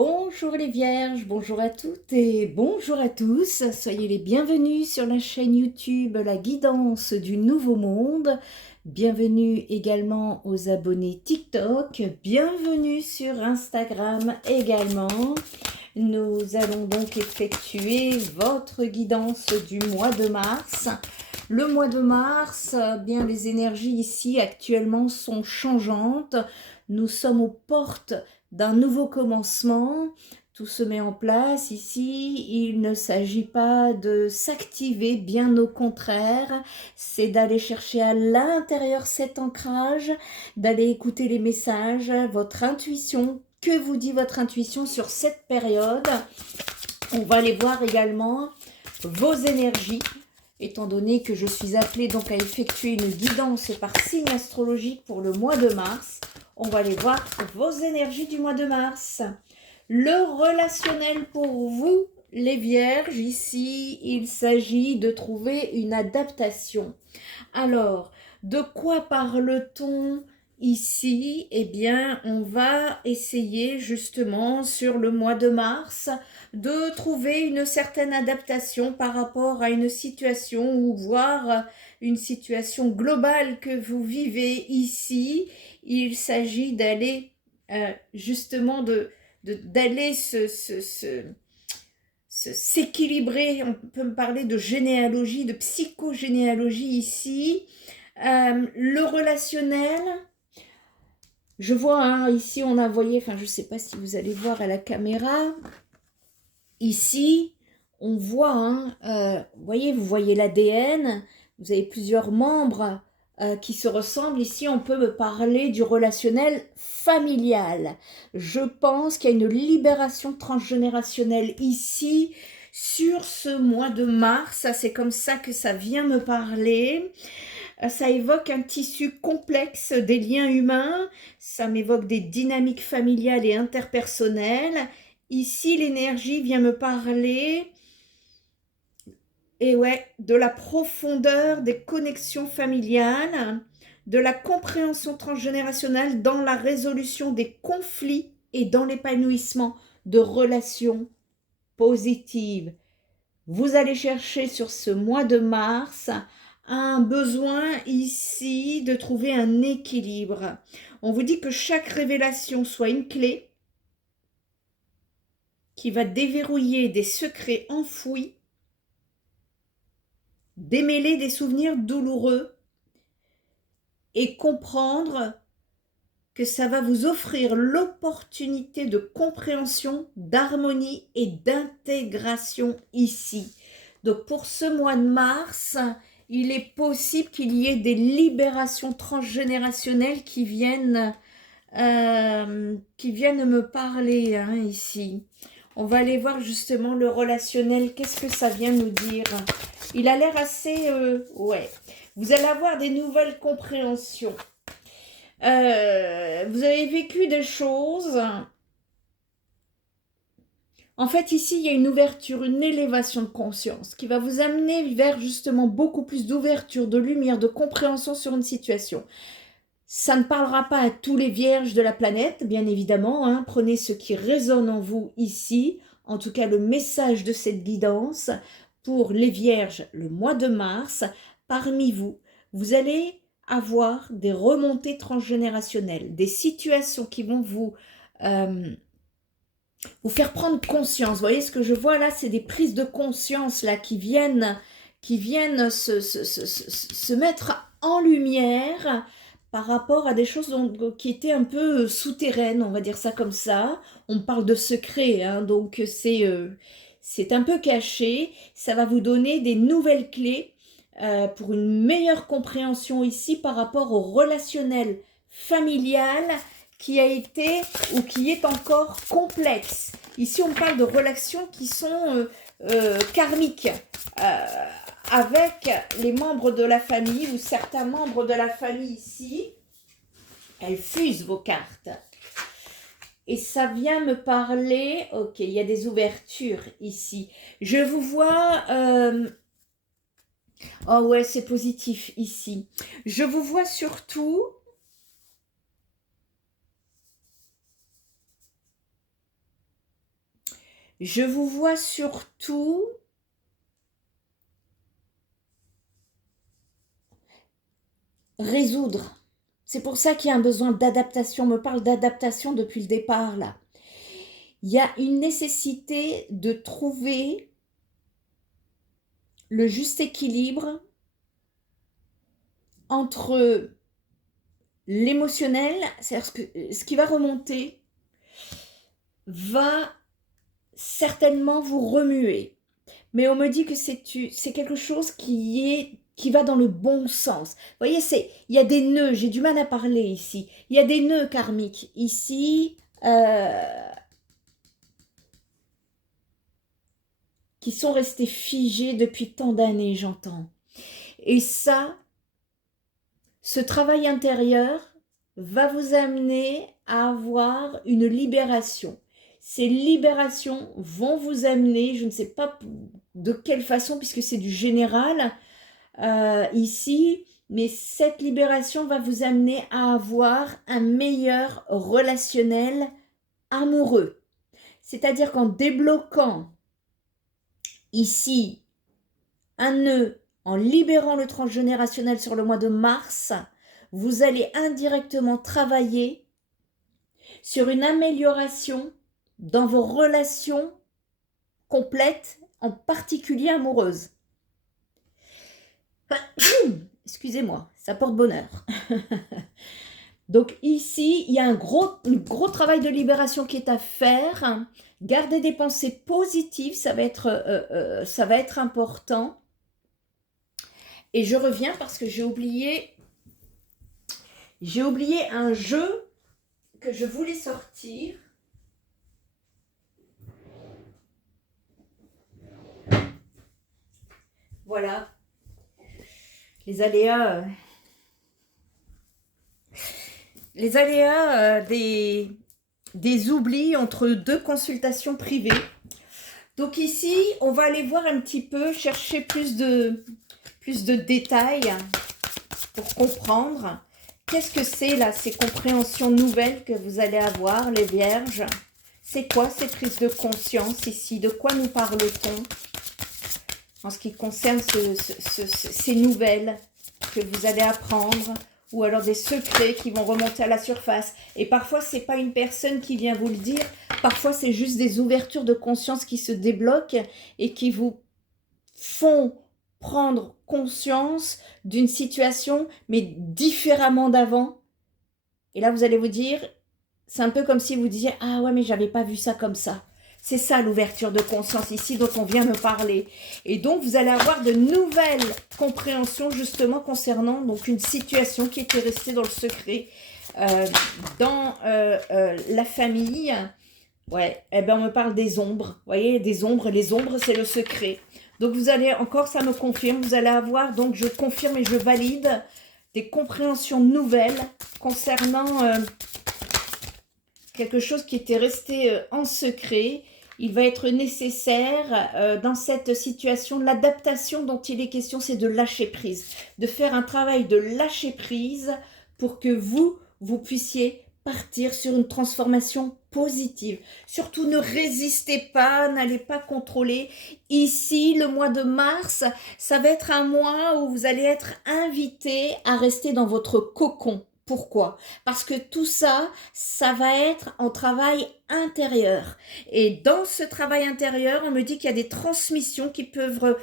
Bonjour les vierges, bonjour à toutes et bonjour à tous. Soyez les bienvenus sur la chaîne YouTube La Guidance du Nouveau Monde. Bienvenue également aux abonnés TikTok. Bienvenue sur Instagram également. Nous allons donc effectuer votre guidance du mois de mars. Le mois de mars, bien les énergies ici actuellement sont changeantes. Nous sommes aux portes d'un nouveau commencement. Tout se met en place ici. Il ne s'agit pas de s'activer, bien au contraire. C'est d'aller chercher à l'intérieur cet ancrage, d'aller écouter les messages, votre intuition. Que vous dit votre intuition sur cette période? On va aller voir également vos énergies, étant donné que je suis appelée donc à effectuer une guidance par signe astrologique pour le mois de mars. On va aller voir vos énergies du mois de mars. Le relationnel pour vous, les vierges, ici, il s'agit de trouver une adaptation. Alors, de quoi parle-t-on ici? Eh bien, on va essayer justement sur le mois de mars de trouver une certaine adaptation par rapport à une situation ou voire une situation globale que vous vivez ici. Il s'agit d'aller justement d'aller s'équilibrer. On peut me parler de généalogie, de psychogénéalogie ici. Le relationnel, je vois ici on a voyé, enfin je ne sais pas si vous allez voir à la caméra, ici on voit, vous voyez l'ADN, vous avez plusieurs membres qui se ressemblent. Ici on peut me parler du relationnel familial. Je pense qu'il y a une libération transgénérationnelle ici sur ce mois de mars. C'est comme ça que ça vient me parler. Ça évoque un tissu complexe des liens humains, ça m'évoque des dynamiques familiales et interpersonnelles. Ici, l'énergie vient me parler de la profondeur des connexions familiales, de la compréhension transgénérationnelle dans la résolution des conflits et dans l'épanouissement de relations positives. Vous allez chercher sur ce mois de mars un besoin ici de trouver un équilibre. On vous dit que chaque révélation soit une clé qui va déverrouiller des secrets enfouis, démêler des souvenirs douloureux et comprendre que ça va vous offrir l'opportunité de compréhension, d'harmonie et d'intégration ici. Donc pour ce mois de mars, il est possible qu'il y ait des libérations transgénérationnelles qui viennent me parler ici. On va aller voir justement le relationnel, qu'est-ce que ça vient nous dire. Il a l'air assez... Vous allez avoir des nouvelles compréhensions. Vous avez vécu des choses. En fait, ici, il y a une ouverture, une élévation de conscience qui va vous amener vers justement beaucoup plus d'ouverture, de lumière, de compréhension sur une situation. Ça ne parlera pas à tous les vierges de la planète, bien évidemment. Prenez ce qui résonne en vous ici. En tout cas, le message de cette guidance pour les vierges le mois de mars. Parmi vous, vous allez avoir des remontées transgénérationnelles, des situations qui vont vous faire prendre conscience. Vous voyez ce que je vois là, c'est des prises de conscience là qui viennent se mettre en lumière par rapport à des choses qui étaient un peu souterraines, on va dire ça comme ça. On parle de secret, donc c'est un peu caché. Ça va vous donner des nouvelles clés pour une meilleure compréhension ici par rapport au relationnel familial qui a été ou qui est encore complexe. Ici, on parle de relations qui sont karmiques avec les membres de la famille ou certains membres de la famille ici. Elles fusent vos cartes. Et ça vient me parler... Ok, il y a des ouvertures ici. Je vous vois... Oh ouais, c'est positif ici. Je vous vois surtout... Je vous vois surtout résoudre. C'est pour ça qu'il y a un besoin d'adaptation. On me parle d'adaptation depuis le départ, là. Il y a une nécessité de trouver le juste équilibre entre l'émotionnel, c'est-à-dire ce qui va remonter, va certainement vous remuer. Mais on me dit que c'est quelque chose qui va dans le bon sens. Vous voyez, il y a des nœuds, j'ai du mal à parler ici. Il y a des nœuds karmiques ici qui sont restés figés depuis tant d'années, j'entends. Et ça, ce travail intérieur va vous amener à avoir une libération. Ces libérations vont vous amener, je ne sais pas de quelle façon, puisque c'est du général ici, mais cette libération va vous amener à avoir un meilleur relationnel amoureux. C'est-à-dire qu'en débloquant ici un nœud, en libérant le transgénérationnel sur le mois de mars, vous allez indirectement travailler sur une amélioration dans vos relations complètes, en particulier amoureuses. Excusez-moi, ça porte bonheur. Donc ici, il y a un gros travail de libération qui est à faire. Gardez des pensées positives, ça va être important. Et je reviens parce que j'ai oublié un jeu que je voulais sortir. Voilà. Les aléas des oublis entre deux consultations privées. Donc ici, on va aller voir un petit peu, chercher plus de détails pour comprendre. Qu'est-ce que c'est là, ces compréhensions nouvelles que vous allez avoir, les vierges? C'est quoi ces prises de conscience ici? De quoi nous parle-t-on en ce qui concerne ces nouvelles que vous allez apprendre, ou alors des secrets qui vont remonter à la surface? Et parfois, ce n'est pas une personne qui vient vous le dire, parfois c'est juste des ouvertures de conscience qui se débloquent et qui vous font prendre conscience d'une situation, mais différemment d'avant. Et là, vous allez vous dire, c'est un peu comme si vous disiez, ah ouais, mais j'avais pas vu ça comme ça. C'est ça l'ouverture de conscience ici dont on vient me parler. Et donc, vous allez avoir de nouvelles compréhensions justement concernant donc une situation qui était restée dans le secret dans la famille. Ouais, eh ben on me parle des ombres. Vous voyez, des ombres. Les ombres, c'est le secret. Donc, vous allez, encore, ça me confirme, vous allez avoir, donc je confirme et je valide des compréhensions nouvelles concernant quelque chose qui était resté en secret. Il va être nécessaire dans cette situation, l'adaptation dont il est question, c'est de lâcher prise, de faire un travail de lâcher prise pour que vous puissiez partir sur une transformation positive. Surtout, ne résistez pas, n'allez pas contrôler. Ici, le mois de mars, ça va être un mois où vous allez être invité à rester dans votre cocon. Pourquoi? Parce que tout ça, ça va être en travail intérieur. Et dans ce travail intérieur, on me dit qu'il y a des transmissions qui peuvent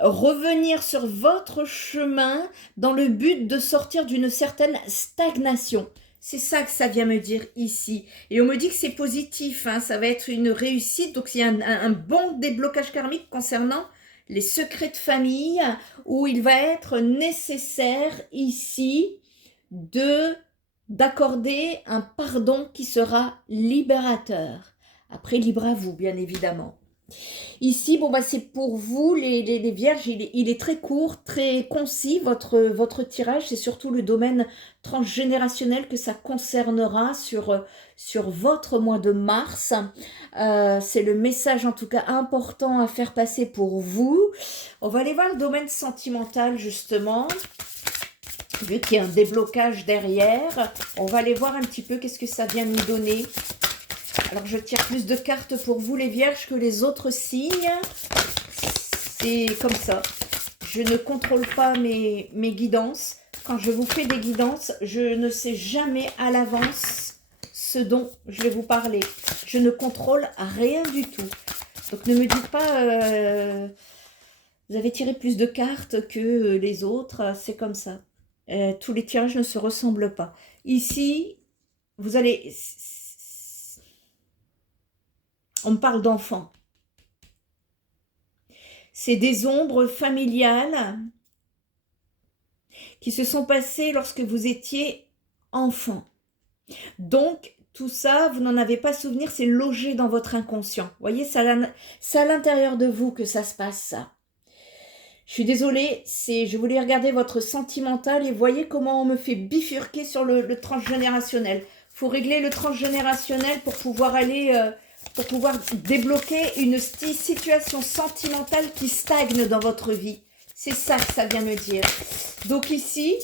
revenir sur votre chemin dans le but de sortir d'une certaine stagnation. C'est ça que ça vient me dire ici. Et on me dit que c'est positif, hein, ça va être une réussite. Donc il y a un bon déblocage karmique concernant les secrets de famille, où il va être nécessaire ici d'accorder un pardon qui sera libérateur. Après, libre à vous, bien évidemment. Ici, bon, bah, c'est pour vous, les vierges, il est très court, très concis, votre tirage. C'est surtout le domaine transgénérationnel que ça concernera sur votre mois de mars. C'est le message, en tout cas, important à faire passer pour vous. On va aller voir le domaine sentimental, justement. vu qu'il y a un déblocage derrière, on va aller voir un petit peu qu'est-ce que ça vient nous donner. Alors, je tire plus de cartes pour vous, les vierges, que les autres signes. C'est comme ça. Je ne contrôle pas mes guidances. Quand je vous fais des guidances, je ne sais jamais à l'avance ce dont je vais vous parler. Je ne contrôle rien du tout. Donc, ne me dites pas, vous avez tiré plus de cartes que les autres. C'est comme ça. Tous les tirages ne se ressemblent pas. Ici, vous allez... On me parle d'enfants. C'est des ombres familiales qui se sont passées lorsque vous étiez enfant. Donc, tout ça, vous n'en avez pas souvenir, c'est logé dans votre inconscient. Vous voyez, c'est à l'intérieur de vous que ça se passe, ça. Je suis désolée, je voulais regarder votre sentimental et voyez comment on me fait bifurquer sur le transgénérationnel. Il faut régler le transgénérationnel pour pouvoir aller... pour pouvoir débloquer une situation sentimentale qui stagne dans votre vie. C'est ça que ça vient me dire. Donc ici,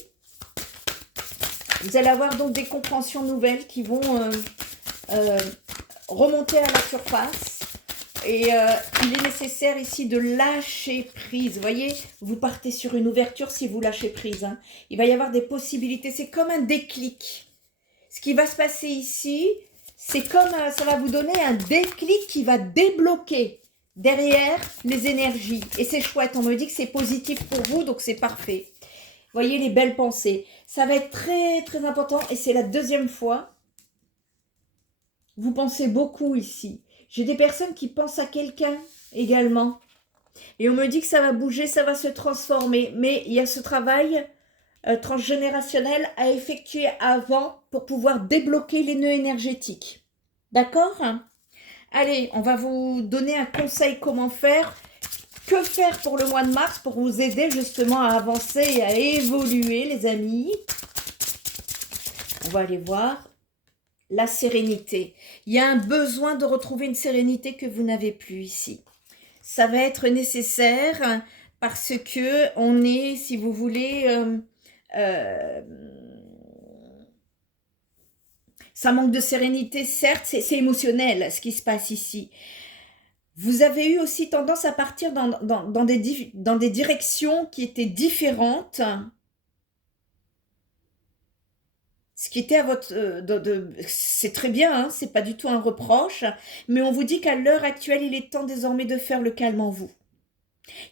vous allez avoir donc des compréhensions nouvelles qui vont remonter à la surface. Et il est nécessaire ici de lâcher prise. Vous voyez, vous partez sur une ouverture si vous lâchez prise. Hein. Il va y avoir des possibilités. C'est comme un déclic. Ce qui va se passer ici... C'est comme ça va vous donner un déclic qui va débloquer derrière les énergies. Et c'est chouette, on me dit que c'est positif pour vous, donc c'est parfait. Voyez les belles pensées. Ça va être très très important et c'est la deuxième fois. Vous pensez beaucoup ici. J'ai des personnes qui pensent à quelqu'un également. Et on me dit que ça va bouger, ça va se transformer. Mais il y a ce travail transgénérationnel à effectuer avant pour pouvoir débloquer les nœuds énergétiques. D'accord? Allez, on va vous donner un conseil comment faire. Que faire pour le mois de mars pour vous aider justement à avancer et à évoluer, les amis? On va aller voir la sérénité. Il y a un besoin de retrouver une sérénité que vous n'avez plus ici. Ça va être nécessaire parce que on est, si vous voulez... ça manque de sérénité, certes, c'est émotionnel ce qui se passe ici. Vous avez eu aussi tendance à partir dans des directions qui étaient différentes. Ce qui était à votre... c'est très bien, hein, c'est pas du tout un reproche, mais on vous dit qu'à l'heure actuelle, il est temps désormais de faire le calme en vous.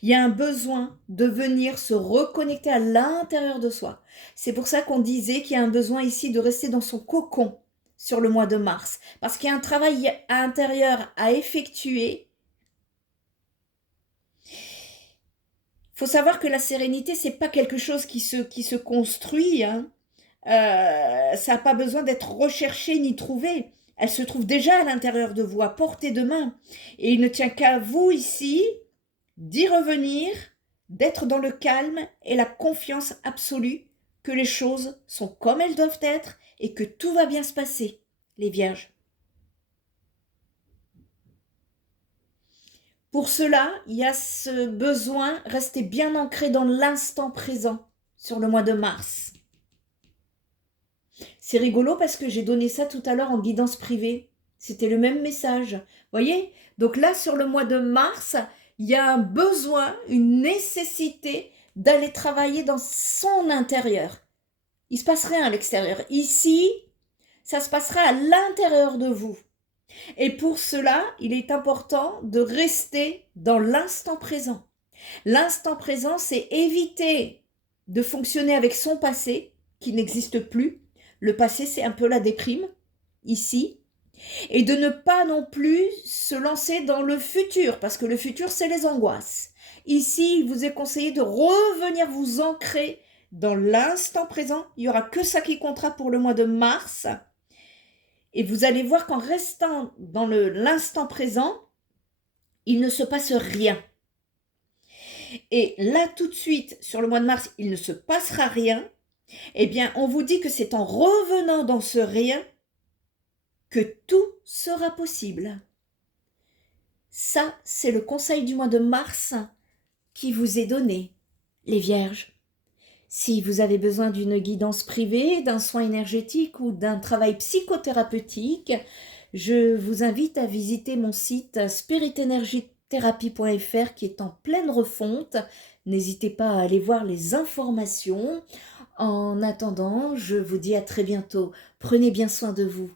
Il y a un besoin de venir se reconnecter à l'intérieur de soi. C'est pour ça qu'on disait qu'il y a un besoin ici de rester dans son cocon sur le mois de mars. Parce qu'il y a un travail à l'intérieur à effectuer. Il faut savoir que la sérénité, c'est pas quelque chose qui se construit. Hein. Ça n'a pas besoin d'être recherché ni trouvé. Elle se trouve déjà à l'intérieur de vous, à portée de main. Et il ne tient qu'à vous ici d'y revenir, d'être dans le calme et la confiance absolue que les choses sont comme elles doivent être et que tout va bien se passer, les vierges. Pour cela, il y a ce besoin, rester bien ancré dans l'instant présent sur le mois de mars. C'est rigolo parce que j'ai donné ça tout à l'heure en guidance privée. C'était le même message. Voyez? Donc là, sur le mois de mars, il y a un besoin, une nécessité d'aller travailler dans son intérieur. Il ne se passe rien à l'extérieur. Ici, ça se passera à l'intérieur de vous. Et pour cela, il est important de rester dans l'instant présent. L'instant présent, c'est éviter de fonctionner avec son passé, qui n'existe plus. Le passé, c'est un peu la déprime, ici. Et de ne pas non plus se lancer dans le futur, parce que le futur, c'est les angoisses. Ici, il vous est conseillé de revenir vous ancrer dans l'instant présent. Il n'y aura que ça qui comptera pour le mois de mars. Et vous allez voir qu'en restant dans l'instant présent, il ne se passe rien. Et là, tout de suite, sur le mois de mars, il ne se passera rien. Eh bien, on vous dit que c'est en revenant dans ce rien que tout sera possible. Ça, c'est le conseil du mois de mars qui vous est donné, les vierges. Si vous avez besoin d'une guidance privée, d'un soin énergétique ou d'un travail psychothérapeutique, je vous invite à visiter mon site spiritenergytherapy.fr qui est en pleine refonte. N'hésitez pas à aller voir les informations. En attendant, je vous dis à très bientôt. Prenez bien soin de vous.